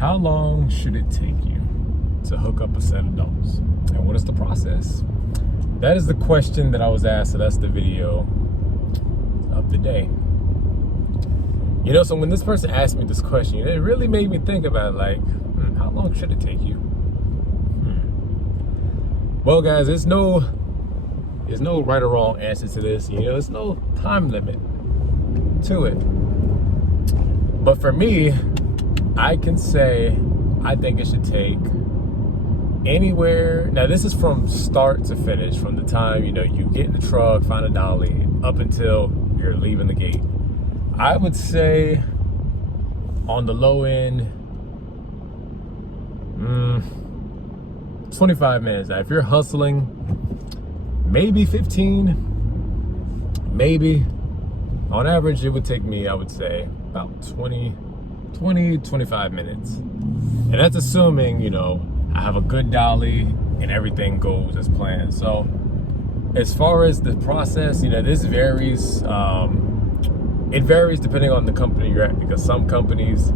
How long should it take you to hook up a set of dolls? And what is the process? That is the question that I was asked, so that's the video of the day. You know, so when this person asked me this question, it really made me think about like, how long should it take you? Well, guys, there's no right or wrong answer to this. You know, there's no time limit to it. But for me, I can say I think it should take anywhere. Now, this is from start to finish, from the time, you know, you get in the truck, find a dolly, up until you're leaving the gate. I would say on the low end, 25 minutes. Now, if you're hustling, maybe 15, maybe. On average, it would take me, I would say, about 25 minutes. And that's assuming, you know, I have a good dolly and everything goes as planned. So as far as the process, you know, this varies. It varies depending on the company you're at, because some companies,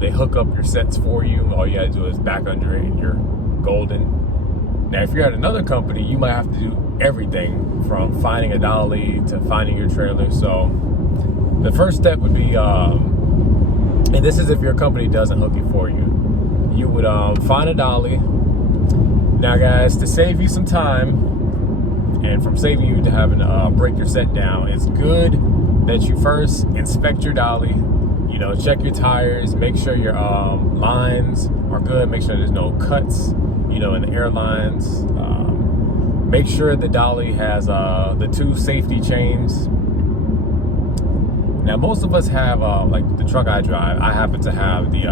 they hook up your sets for you. All you gotta do is back under it and you're golden. Now, if you're at another company, you might have to do everything from finding a dolly to finding your trailer. So the first step would be, and this is if your company doesn't hook it for you, you would find a dolly. Now, guys, to save you some time and from saving you to having to break your set down, it's good that you first inspect your dolly. You know, check your tires, make sure your lines are good, make sure there's no cuts, you know, in the airlines. Make sure the dolly has the 2 safety chains. Now, most of us have, like the truck I drive, I happen to have the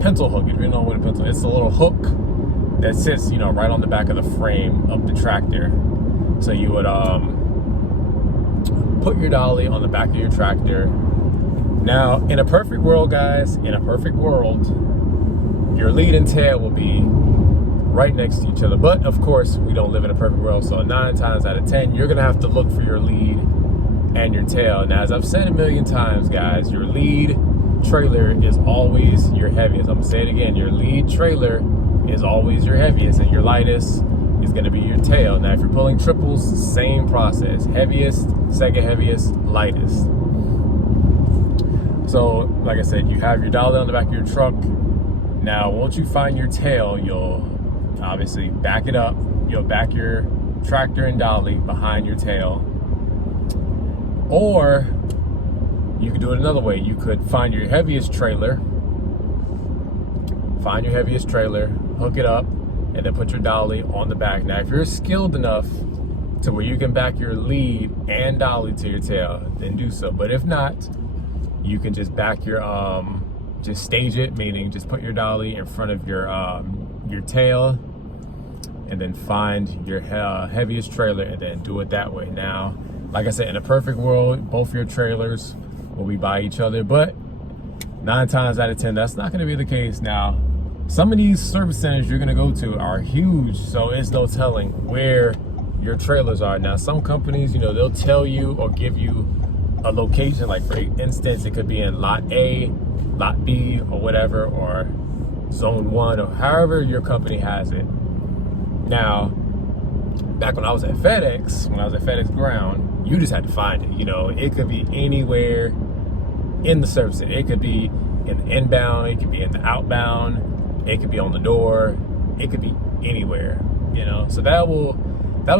pencil hook. If you know what a pencil is, it's a little hook that sits, you know, right on the back of the frame of the tractor. So you would put your dolly on the back of your tractor. Now, in a perfect world, guys, in a perfect world, your lead and tail will be right next to each other. But of course, we don't live in a perfect world. So 9 times out of 10, you're gonna have to look for your lead and your tail. Now, as I've said a million times, guys, your lead trailer is always your heaviest. I'm gonna say it again, your lead trailer is always your heaviest, and your lightest is gonna be your tail. Now, if you're pulling triples, same process, heaviest, second heaviest, lightest. So, like I said, you have your dolly on the back of your truck. Now, once you find your tail, you'll obviously back it up. You'll back your tractor and dolly behind your tail. Or you could do it another way. You could find your heaviest trailer, hook it up, and then put your dolly on the back. Now, if you're skilled enough to where you can back your lead and dolly to your tail, then do so. But if not, you can just back your, just stage it, meaning just put your dolly in front of your tail, and then find your heaviest trailer and then do it that way. Now, like I said, in a perfect world, both your trailers will be by each other, but 9 times out of 10, that's not gonna be the case. Now, some of these service centers you're gonna go to are huge, so it's no telling where your trailers are. Now, some companies, you know, they'll tell you or give you a location, like for instance, it could be in lot A, lot B, or whatever, or zone 1, or however your company has it. Now, back when I was at FedEx, ground, you just had to find it. You know, it could be anywhere in the service center. It could be in the inbound, it could be in the outbound, it could be on the door, it could be anywhere, you know. So that will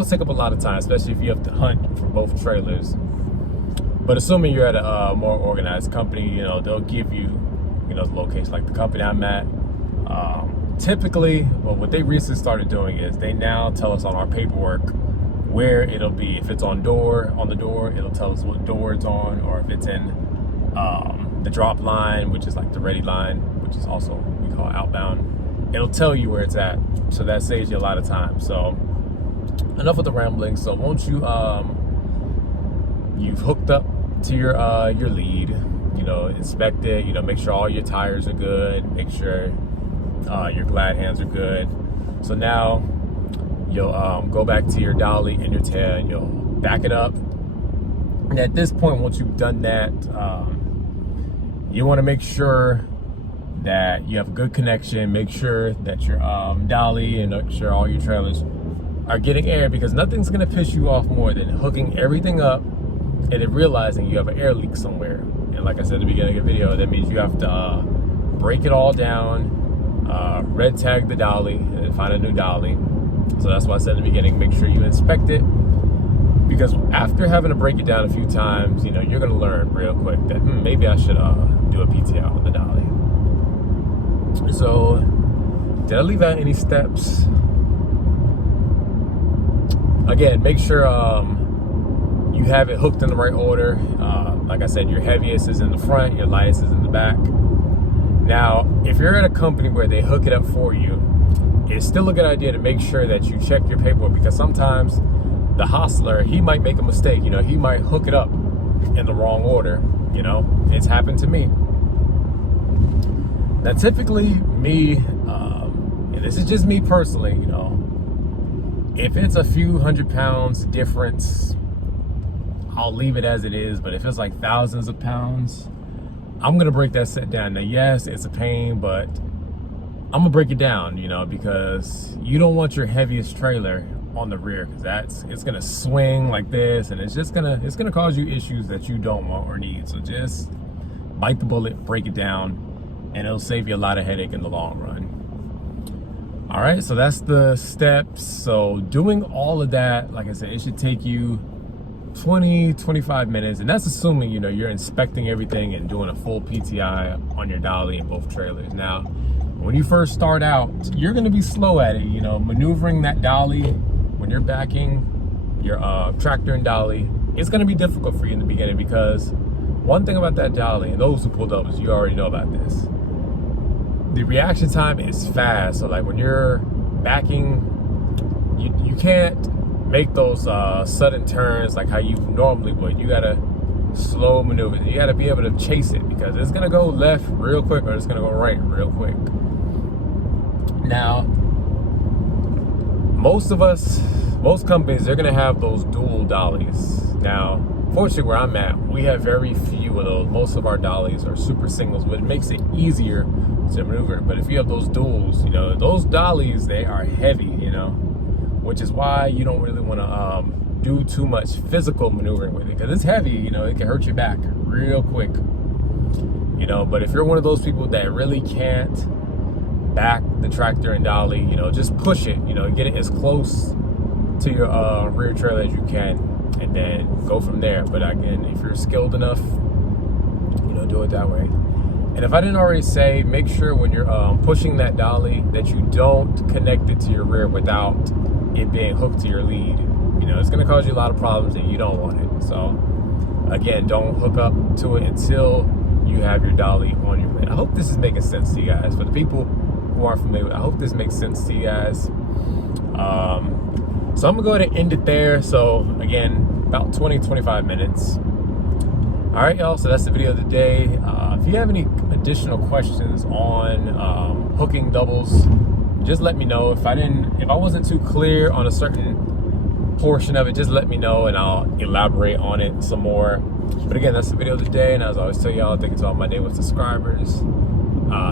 take up a lot of time, especially if you have to hunt for both trailers. But assuming you're at a more organized company, you know, they'll give you, you know, the location. Like the company I'm at, typically, well, what they recently started doing is they now tell us on our paperwork where it'll be. If it's on the door, it'll tell us what door it's on, or if it's in the drop line, which is like the ready line, which is also we call outbound, it'll tell you where it's at. So that saves you a lot of time. So enough with the rambling. So once you you've hooked up to your lead, you know, inspect it, you know, make sure all your tires are good, make sure your glad hands are good. So now you'll go back to your dolly and your tail, and you'll back it up. And at this point, once you've done that, you want to make sure that you have a good connection. Make sure that your dolly and make sure all your trailers are getting air, because nothing's gonna piss you off more than hooking everything up and then realizing you have an air leak somewhere. And like I said at the beginning of the video, that means you have to break it all down, red tag the dolly, and find a new dolly. So that's why I said in the beginning, make sure you inspect it, because after having to break it down a few times, you know, you're gonna learn real quick that maybe I should do a PTI on the dolly. So did I leave out any steps? Again, make sure you have it hooked in the right order. Like I said, your heaviest is in the front, your lightest is in the back. Now, if you're at a company where they hook it up for you, it's still a good idea to make sure that you check your paperwork, because sometimes the hostler, he might make a mistake. You know, he might hook it up in the wrong order. You know, it's happened to me. Now, typically me, and this is just me personally, you know, if it's a few £100 difference, I'll leave it as it is. But if it's like thousands of pounds, I'm gonna break that set down. Now, yes, it's a pain, but I'm gonna break it down, you know, because you don't want your heaviest trailer on the rear, because it's gonna swing like this, and it's gonna cause you issues that you don't want or need. So just bite the bullet, break it down, and it'll save you a lot of headache in the long run. All right, so that's the steps. So doing all of that, like I said, it should take you 20-25 minutes, and that's assuming, you know, you're inspecting everything and doing a full PTI on your dolly in both trailers. Now, when you first start out, you're gonna be slow at it, you know, maneuvering that dolly when you're backing your tractor and dolly. It's gonna be difficult for you in the beginning, because one thing about that dolly, and those who pulled up, is you already know about this, the reaction time is fast. So like when you're backing, you can't make those sudden turns like how you normally would. You gotta slow maneuver. You gotta be able to chase it, because it's gonna go left real quick or it's gonna go right real quick. Now, most companies, they're gonna have those dual dollies. Now, fortunately where I'm at, we have very few of those. Most of our dollies are super singles, but it makes it easier to maneuver. But if you have those duals, you know, those dollies, they are heavy, you know, which is why you don't really want to do too much physical maneuvering with it, because it's heavy, you know, it can hurt your back real quick, you know. But if you're one of those people that really can't back the tractor and dolly, you know, just push it, you know, get it as close to your rear trailer as you can, and then go from there. But again, if you're skilled enough, you know, do it that way. And if I didn't already say, make sure when you're pushing that dolly that you don't connect it to your rear without it being hooked to your lead. You know, it's gonna cause you a lot of problems and you don't want it. So again, don't hook up to it until you have your dolly on your lead. I hope this is making sense to you guys. For the people who aren't familiar with it, I hope this makes sense to you guys. So I'm gonna go ahead and end it there. So again, about 20-25 minutes. All right, y'all, so that's the video of the day. If you have any additional questions on hooking doubles, just let me know. If I wasn't too clear on a certain portion of it, just let me know and I'll elaborate on it some more. But again, that's the video of the day, and as I always tell y'all, thank you to all my day one subscribers.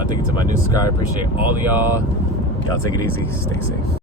Thank you to my new subscribers. Appreciate all of y'all. Y'all take it easy, stay safe.